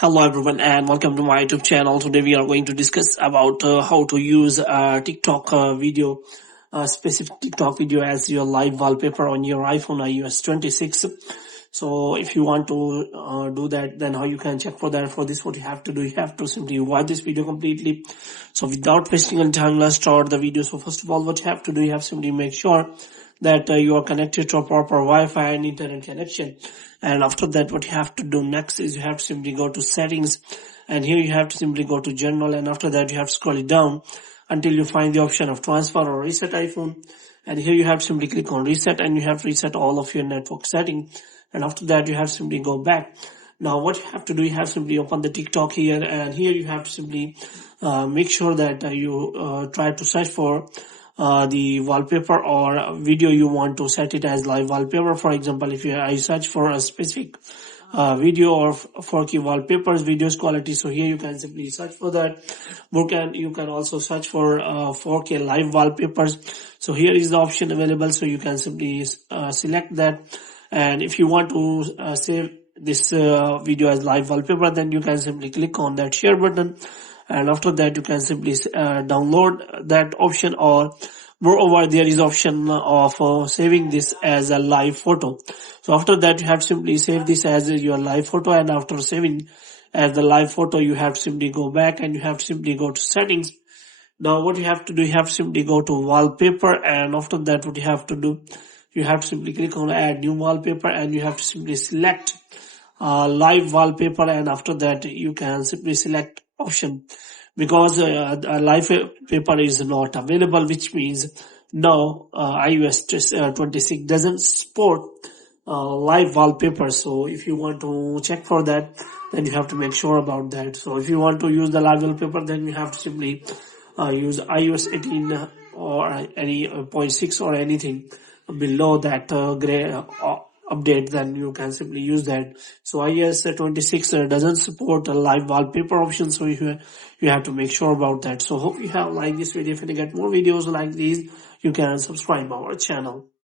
Hello everyone and welcome to my YouTube channel. Today we are going to discuss about how to use TikTok video, specific TikTok video as your live wallpaper on your iPhone iOS 26. So if you want to do that, then how you can check for that. For this, what you have to do, you have to simply watch this video completely. So without wasting any time, let's start the video. So first of all, what you have to do, you have simply make sure that you are connected to a proper Wi-Fi and internet connection. And after that, what you have to do next is you have to simply go to settings, and here you have to simply go to general, and after that you have to scroll it down until you find the option of transfer or reset iPhone. And here you have to simply click on reset, and you have to reset all of your network settings. And after that you have to simply go back. Now what you have to do, you have to simply open the TikTok here, and here you have to simply make sure that you try to search for the wallpaper or video you want to set it as live wallpaper. For example, if I search for a specific video or 4K wallpapers videos quality, so here you can simply search for that. You can also search for 4K live wallpapers. So here is the option available, so you can simply select that. And if you want to save this video as live wallpaper, then you can simply click on that share button, and after that you can simply download that option, or moreover there is option of saving this as a live photo. So after that you have to simply save this as your live photo, and after saving as the live photo you have to simply go back and you have to simply go to settings. Now what you have to do, you have to simply go to wallpaper, and after that what you have to do, you have to simply click on add new wallpaper, and you have to simply select live wallpaper, and after that you can simply select option, because a live paper is not available, which means now iOS 26 doesn't support live wallpaper. So if you want to check for that, then you have to make sure about that. So if you want to use the live wallpaper, then you have to simply use iOS 18 or any 0.6 or anything below that gray update, then you can simply use that. So iOS 26 doesn't support a live wallpaper option, so you have to make sure about that. So hope you have liked this video. If you get more videos like these, you can subscribe our channel.